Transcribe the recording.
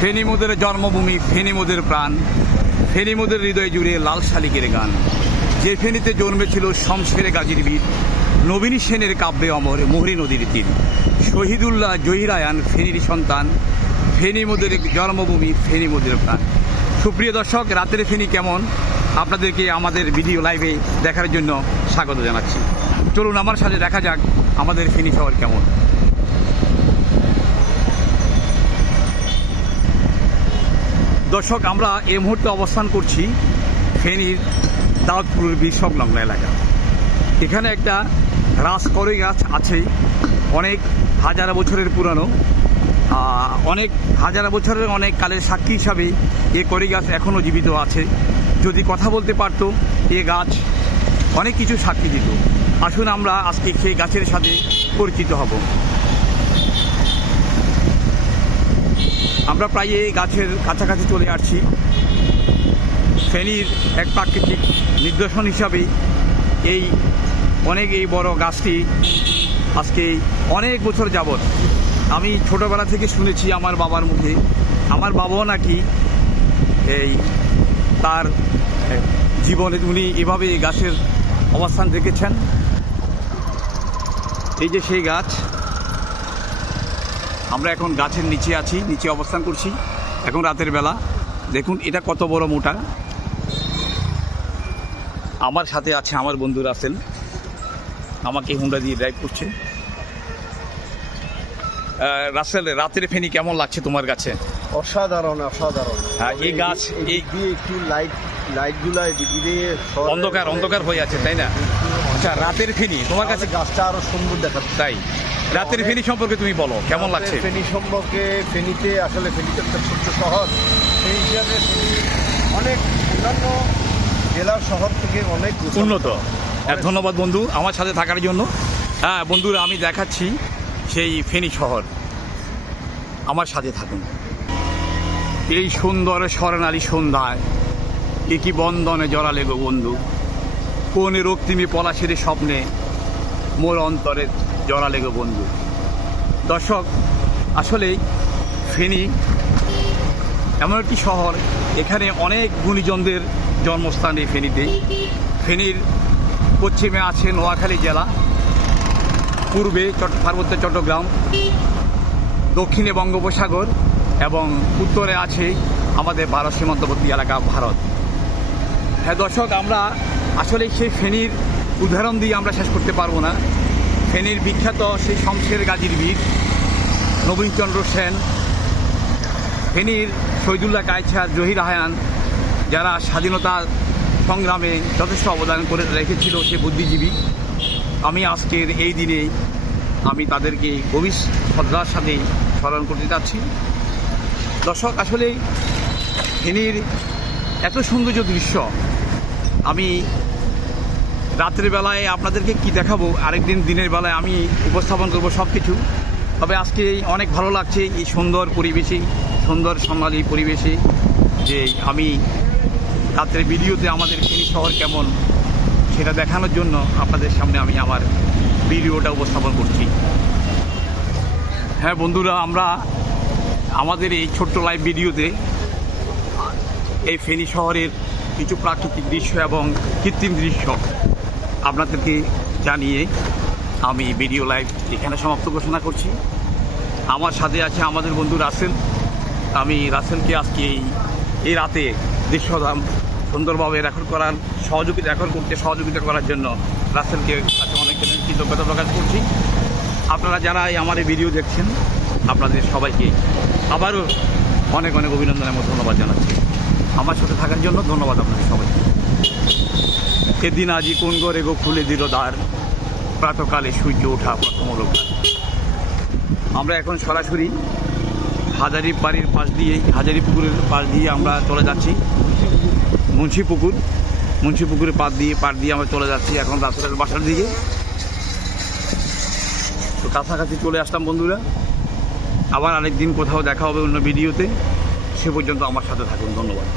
ফেনী মোদের জন্মভূমি, ফেনী মোদের প্রাণ, ফেনী মোদের হৃদয় জুড়ে লাল শালিকের গান। যে ফেনীতে জন্মেছিল শমশের গাজীর বীর, নবীনী সেনের কাব্যে অমর মোহরী নদীর তীর। শহীদুল্লাহ জহিরায়ান ফেনীর সন্তান, ফেনী মোদের জন্মভূমি, ফেনী মোদের প্রাণ। সুপ্রিয় দর্শক, রাতের ফেনী কেমন আপনাদেরকে আমাদের ভিডিও লাইভে দেখার জন্য স্বাগত জানাচ্ছি। চলুন আমার সাথে দেখা যাক আমাদের ফেনী শহর কেমন। দর্শক, আমরা এই মুহূর্তে অবস্থান করছি ফেনীর দাউদপুরের বীর সংলগ্ন এলাকা। এখানে একটা রাজকড়ই গাছ আছে, অনেক হাজার বছরের পুরানো, অনেক হাজার বছরের অনেক কালের সাক্ষী হিসাবে এই কড়ই গাছ এখনও জীবিত আছে। যদি কথা বলতে পারতো এ গাছ অনেক কিছু সাক্ষী দিত। আসুন আমরা আজকে সেই গাছের সাথে পরিচিত হব। আমরা প্রায় এই গাছের কাছাকাছি চলে আসছি। ফেনীর এক প্রাকৃতিক নিদর্শন হিসাবে এই বড় গাছটি আজকে অনেক বছর যাবৎ আমি ছোটোবেলা থেকে শুনেছি আমার বাবার মুখে। আমার বাবাও নাকি তার জীবনে উনি এভাবে এই গাছের অবস্থান দেখেছেন। এই যে সেই গাছ, আমরা এখন গাছের নিচে আছি, নিচে অবস্থান করছি এখন রাতের বেলা। দেখুন এটা কত বড় মোটা। আমার সাথে আছে আমার বন্ধু রাসেল, আমাকে হুন্ডা দিয়ে ড্রাইভ করছে। রাসেল, রাতের ফেনী কেমন লাগছে তোমার কাছে? অসাধারণ অসাধারণ। হ্যাঁ, এই গাছ এই একটু লাইটগুলো অন্ধকার হয়ে আছে, তাই না? আচ্ছা, রাতের ফেনী তোমার কাছে গাছটা আরো সুন্দর দেখাচ্ছে। তাই রাতের ফেনী সম্পর্কে তুমি বলো, কেমন লাগছে? ফেনী সম্পর্কে, ফেনীতে আসলে ফেনীতে একটা ছোট্ট শহর, সেই হিসাবে ফেনী অনেক অন্যান্য জেলার শহর থেকে অনেক উন্নত। ধন্যবাদ বন্ধু আমার সাথে থাকার জন্য। হ্যাঁ বন্ধুরা, আমি দেখাচ্ছি সেই ফেনী শহর, আমার সাথে থাকুন। এই সুন্দর স্বর্ণালী সন্ধ্যায় একই বন্ধনে জড়ালে গো বন্ধু, কোন রক্তিমী পলাশের স্বপ্নে মোর অন্তরে জড়ালে গো বন্ধু। দর্শক, আসলে ফেনী এমন একটি শহর, এখানে অনেক গুণীজনদের জন্মস্থান এই ফেনীতে। ফেনীর পশ্চিমে আছে নোয়াখালী জেলা, পূর্বে পার্বত্য চট্টগ্রাম, দক্ষিণে বঙ্গোপসাগর এবং উত্তরে আছে আমাদের ভারত সীমান্তবর্তী এলাকা ভারত। হ্যাঁ দর্শক, আমরা আসলে সেই ফেনীর উদাহরণ দিয়ে আমরা শেষ করতে পারবো না। ফেনীর বিখ্যাত সেই শমশের গাজীর বীর নবীনচন্দ্র সেন, ফেনীর শহীদুল্লাহ কায়ছার জহিরায়ান, যারা স্বাধীনতা সংগ্রামে যথেষ্ট অবদান করে রেখেছিল সে বুদ্ধিজীবী। আমি আজকের এই দিনে আমি তাদেরকে গভীর শ্রদ্ধার সাথে স্মরণ করতে চাচ্ছি। দর্শক, আসলে ফেনীর এত সৌন্দর্য দৃশ্য আমি রাতের বেলায় আপনাদেরকে কি দেখাবো, আরেকদিন দিনের বেলায় আমি উপস্থাপন করব সব কিছু। তবে আজকে অনেক ভালো লাগছে এই সুন্দর পরিবেশে, সুন্দর সোনালী পরিবেশে, যে আমি রাতের ভিডিওতে আমাদের ফেনী শহর কেমন সেটা দেখানোর জন্য আপনাদের সামনে আমি আমার ভিডিওটা উপস্থাপন করছি। হ্যাঁ বন্ধুরা, আমরা আমাদের এই ছোট্ট লাইভ ভিডিওতে এই ফেনী শহরের কিছু প্রাকৃতিক দৃশ্য এবং কৃত্রিম দৃশ্য আপনাদেরকে জানিয়ে আমি ভিডিও লাইভ এখানে সমাপ্ত ঘোষণা করছি। আমার সাথে আছে আমাদের বন্ধু রাসেল। আমি রাসেলকে আজকে এই রাতে দৃশ্যধাম সুন্দরভাবে রেকর্ড করতে সহযোগিতা করার জন্য রাসেলকে কাছে অনেক কৃতজ্ঞতা প্রকাশ করছি। আপনারা যারা আমার এই ভিডিও দেখছেন, আপনাদের সবাইকে আবারও অনেক অনেক অভিনন্দন এবং ধন্যবাদ জানাচ্ছি আমার সাথে থাকার জন্য। ধন্যবাদ আপনাদের সবাইকে। এদিন আজি কোন ঘরে গো খুলে দিল দ্বার, প্রাতকালে সূর্য ওঠা প্রথম রোববার। আমরা এখন সরাসরি হাজারি পুকুরের পাশ দিয়ে আমরা চলে যাচ্ছি মুন্সিপুকুরের পাড় দিয়ে আমরা চলে যাচ্ছি এখন রাসেলের বাসার দিকে। তো কাছাকাছি চলে আসলাম বন্ধুরা। আবার আরেকদিন কোথাও দেখা হবে অন্য ভিডিওতে। সে পর্যন্ত আমার সাথে থাকুন। ধন্যবাদ।